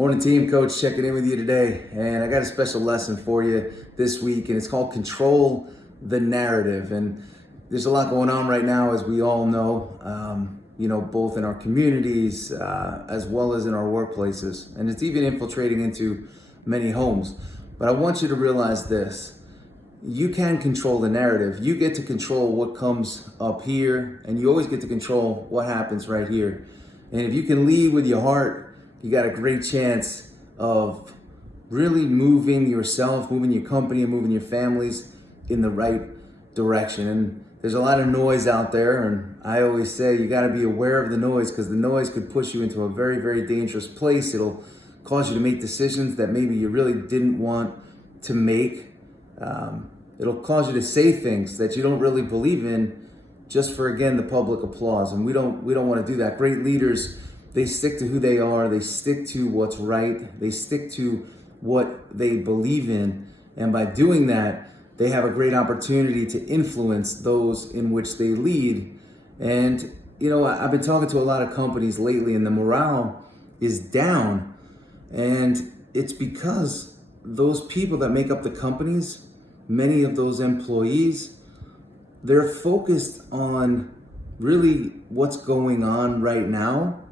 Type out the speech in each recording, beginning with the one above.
Morning team, coach checking in with you today, and I got a special lesson for you this week, and it's called control the narrative. And there's a lot going on right now, as we all know, both in our communities as well as in our workplaces, and it's even infiltrating into many homes. But I want you to realize this: you can control the narrative. You get to control what comes up here, and you always get to control what happens right here. And if you can lead with your heart, you got a great chance of really moving yourself, moving your company, and moving your families in the right direction. And there's a lot of noise out there, and I always say you got to be aware of the noise, because the noise could push you into a very, very dangerous place. It'll cause you to make decisions that maybe you really didn't want to make. It'll cause you to say things that you don't really believe in, just for, again, the public applause. And we don't want to do that. Great leaders, they stick to who they are. They stick to what's right. They stick to what they believe in. And by doing that, they have a great opportunity to influence those in which they lead. And, I've been talking to a lot of companies lately, and the morale is down. And it's because those people that make up the companies, many of those employees, they're focused on really what's going on right now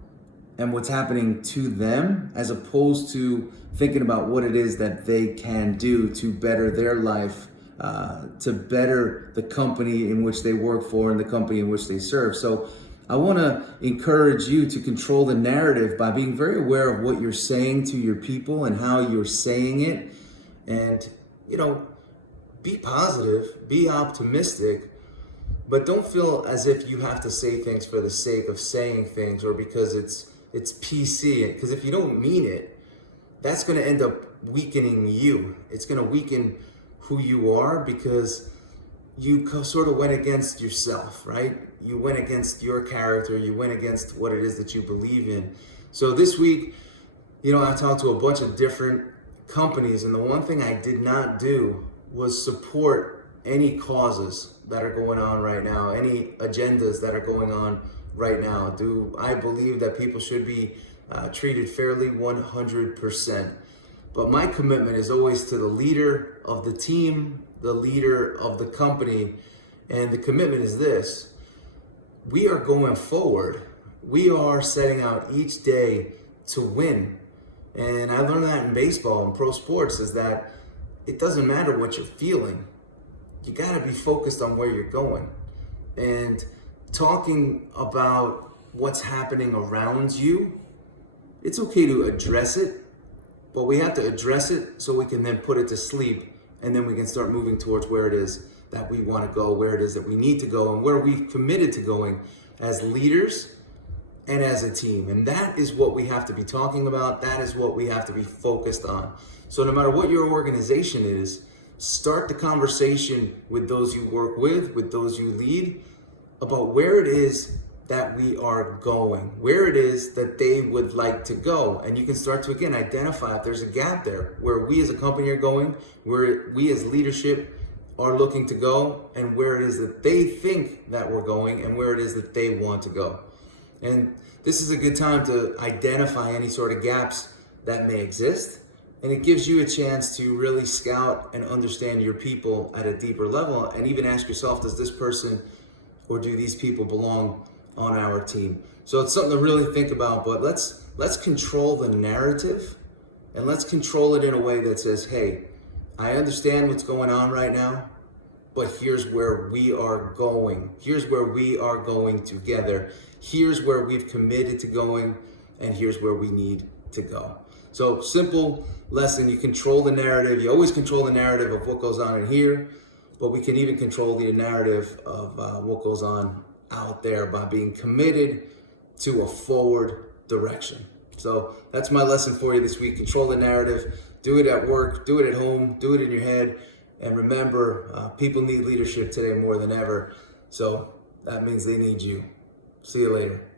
and what's happening to them, as opposed to thinking about what it is that they can do to better their life, to better the company in which they work for and the company in which they serve. So I want to encourage you to control the narrative by being very aware of what you're saying to your people and how you're saying it. And, be positive, be optimistic, but don't feel as if you have to say things for the sake of saying things, or because it's PC. Because if you don't mean it, that's going to end up weakening you. It's going to weaken who you are, because you sort of went against yourself, right? You went against your character. You went against what it is that you believe in. So this week, I talked to a bunch of different companies, and the one thing I did not do was support any causes that are going on right now, any agendas that are going on right now. Do I believe that people should be treated fairly? 100%. But my commitment is always to the leader of the team, the leader of the company. And the commitment is this: we are going forward. We are setting out each day to win. And I learned that in baseball and pro sports, is that it doesn't matter what you're feeling. You got to be focused on where you're going. And talking about what's happening around you, it's okay to address it, but we have to address it so we can then put it to sleep, and then we can start moving towards where it is that we want to go, where it is that we need to go, and where we've committed to going as leaders and as a team. And that is what we have to be talking about. That is what we have to be focused on. So no matter what your organization is, start the conversation with those you work with those you lead, about where it is that we are going, where it is that they would like to go. And you can start to, again, identify if there's a gap there, where we as a company are going, where we as leadership are looking to go, and where it is that they think that we're going, and where it is that they want to go. And this is a good time to identify any sort of gaps that may exist. And it gives you a chance to really scout and understand your people at a deeper level, and even ask yourself, does this person or do these people belong on our team? So it's something to really think about. But let's control the narrative, and let's control it in a way that says, hey, I understand what's going on right now, but here's where we are going. Here's where we are going together. Here's where we've committed to going, and here's where we need to go. So simple lesson: you control the narrative. You always control the narrative of what goes on in here, but we can even control the narrative of what goes on out there by being committed to a forward direction. So that's my lesson for you this week. Control the narrative. Do it at work, do it at home, do it in your head. And remember, people need leadership today more than ever. So that means they need you. See you later.